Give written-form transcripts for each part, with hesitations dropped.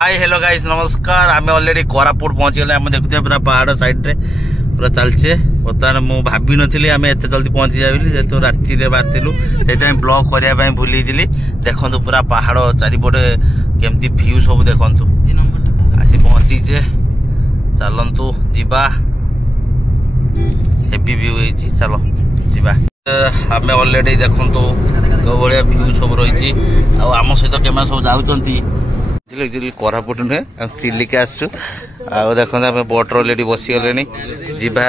Hi hello guys नमस्कार आम already Koraput पहुंची गले आम देखुते पूरा पहाड़ साइड रे पूरा चलचे बर्तमान मु भाभी नथिली आम एते जल्दी पहुंची जाय बोली जेतो राती रे बारतिलु सेटा ब्लॉग करिया पय भूली दिली देखंतु पूरा पहाड़ चारिपटे केमती व्यू सब देखंतु आसी पहुंची जे चलंतु जिबा हेवी व्यू हेची चलो जिबा आम अलरेडी देखंतु को बढिया व्यू सब रहिची आ आम सहित केमा सब जाउचंती कोरापुट नुहे चिलिका आसु देखते आम बोटर अलरेडी बसी गले जीवा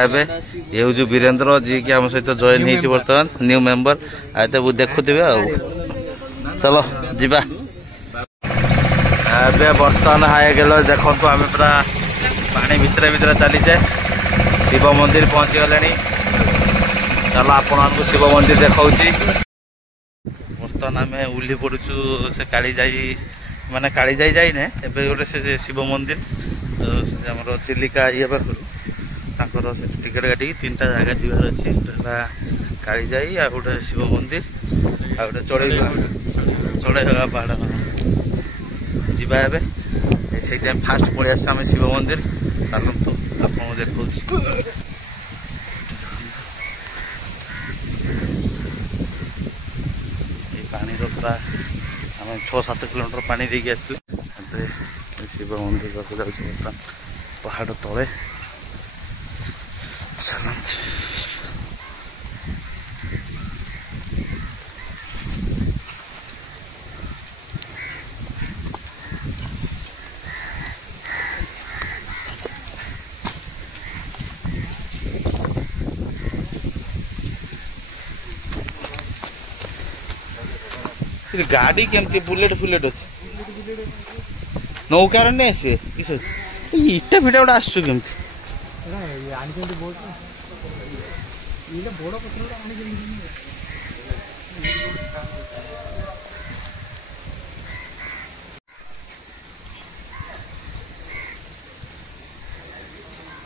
ये हूँ वीरेन्द्र जी की आम सहित जॉइन हो बर्तमान न्यू मेंबर आते देखुवे चलो जीवा बर्तमान हाई गल देखु आम पूरा पानी भितर भितर चलीचे शिव मंदिर पहुंची गले चलो आपण शिव मंदिर देखा बर्तमान आम उल्ली पड़ुचु से काली जाई माने काली जाई जाई ने एबे गोटे से शिव मंदिर हमर चिलिका ये पाखर टिकेट काटी तीन जगह जीवार अच्छी काली जाई आ गोटे शिव मंदिर आ गोटे चढ़ई पहाड़ जीवा एबे से फास्ट पड़े आम शिव मंदिर चलतु आपको देखा पानी पूरा आम 6-7 किलोमीटर पानी देके आसले शिव मंदिर पाक जा पहाड़ तले गाड़ी केमती बुलेट फुलेट अच्छे नौकार नहीं आसे इटा फिटा गोटे आसु केमती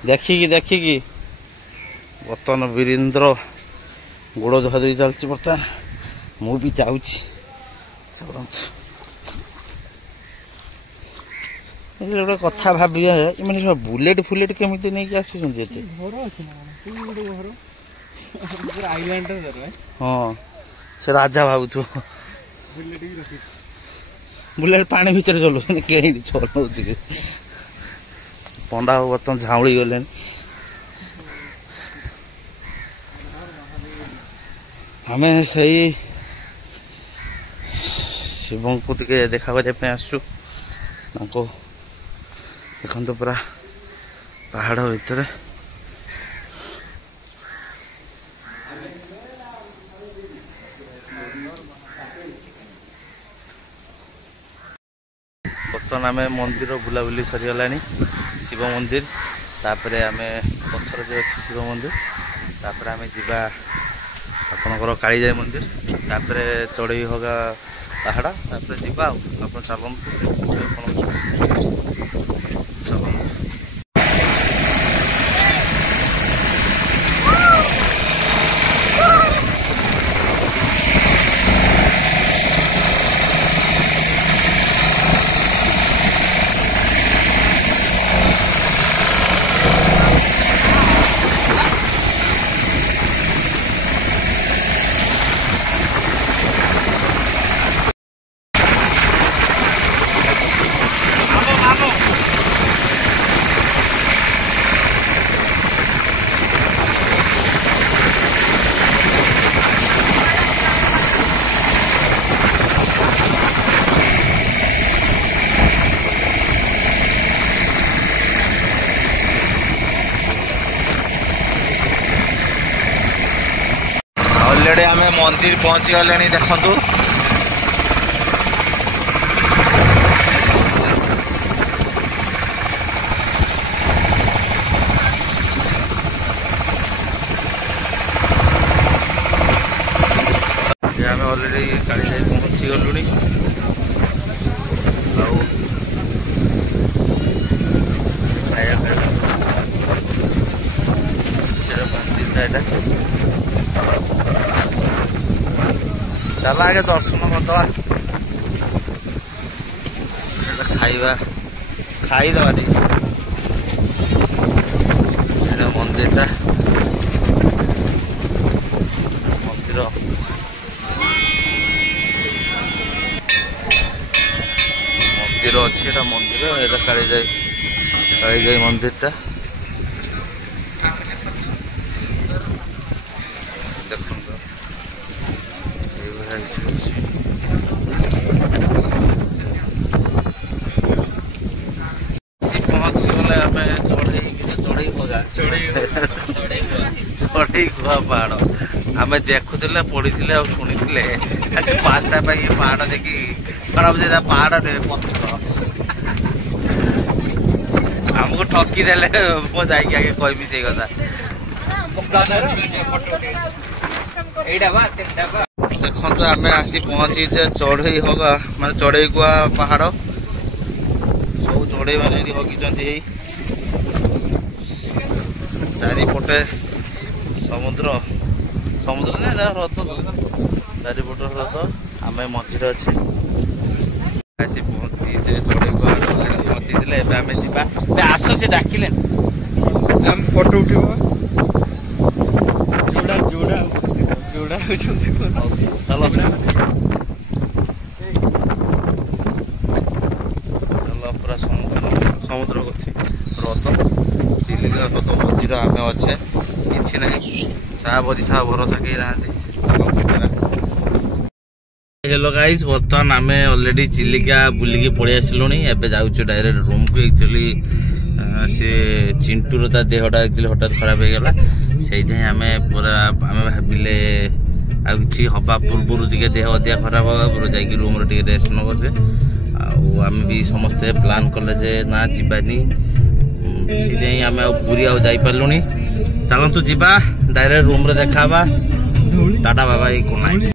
देखिकी बर्तमान वीरेन्द्र गोड़ धोई चलती बर्तमान मु भी जाऊँगी गोटे कथा भाभी मैंने बुलेट फुलेट केमी नहीं आस हाँ से राजा भाव बुलेट पानी भितर चलो चलाऊ पंडा बर्तमान झाउड़ी गले आम से शिव को देखा करने आसु देखो पूरा पहाड़ भितर बर्तमान आम मंदिर बुलाबुली सरीगला शिव मंदिर तापर आम पछर जो अच्छी शिव मंदिर तापर आम जीवा आपणकर कालीजाई मंदिर तापर चढ़ई होगा पहाड़ तापर जीवा आप चलते अलरेडी आम मंदिर पहुंची गले देखु आम अलरेडी कालीजाई पहुंची गलु चल आगे दर्शन करदे खाइबा ଖାଇଦବା ଟିକେ ମନ୍ଦିରଟା ମନ୍ଦିର ଅଛି ଏଟା ମନ୍ଦିର ଏଟା କାଳିଜାଇ ମନ୍ଦିରଟା ଦେଖନ୍ତୁ ଏଇଭଳିଆ କିଛି ଅଛି ପହଞ୍ଚିଗଲେ ଆମେ ଚଢେଇ ଗୁହା ପାହାଡ଼ ଆମେ ଦେଖୁଥିଲେ ପଢିଥିଲେ ଆଉ ଶୁଣିଥିଲେ ପାହାଡ ପାଇଁ ପାହାଡ ଦେଖି ପାହାଡ ନୁହେଁ ପଥର ଆମକୁ ଠକି ଦେଲେ ମୁଁ ଯାଇକି ଆଗେ କହିବି ସେଇ କଥା ଦେଖନ୍ତୁ ଆମେ ଆସି ପହଞ୍ଚିଛେ ଚଢେଇ ହଗା ମାନେ ଚଢେଇ ଗୁହା ପାହାଡ ସବୁ ଚଢେଇ ମାନେ ହଗିଛନ୍ତି ଏଇ ଚାରିପଟେ ସମୁଦ୍ର ନା ଏଟା ହ୍ରଦ ଚାରିପଟ ହ୍ରଦ ଆମେ ମଝିରେ ଅଛେ ଆସି ପହଞ୍ଚିଛେ ଚଢେଇ ଗୁହା ପହଞ୍ଚିଥିଲେ ଏବେ ଆମେ ଯିବା ଆସ ସେ ଡାକିଲେ ଆମେ ଫଟୋ ଉଠେଇବ ଯୋଡା ହଉଛନ୍ତି ଚାଲ ପୁରା ସମୁଦ୍ର ଅଛି ହ୍ରଦ ଚିଲିକା ହ୍ରଦ ମଝିରେ ଆମେ ଅଛେ କିଛି ନାହିଁ ସାହା ଭରସା କେହି ନାହାନ୍ତି हेलो गाइस बर्तमान आमे ऑलरेडी चिलिका बुलिकी पड़े आसिलुनी एबे जाउछु डायरेक्ट रूम को एक्चुअली से चिंटूर ता देहटा एक्चुअली हठात खराब हो गला सेहि आमे पूरा आमे भाबिले आ किछि हबा पूर्वरु दिके देह अधिया खराब होगा पूरा जाई रूम रे टिके रेस्ट नबो से आ आमे भी समस्त प्लान करले जे ना जिबानी सेहि आमे पूरी आ जाई परलुनी चलंतु जिबा डायरेक्ट रूम रे देखाबा tata bye bye good night.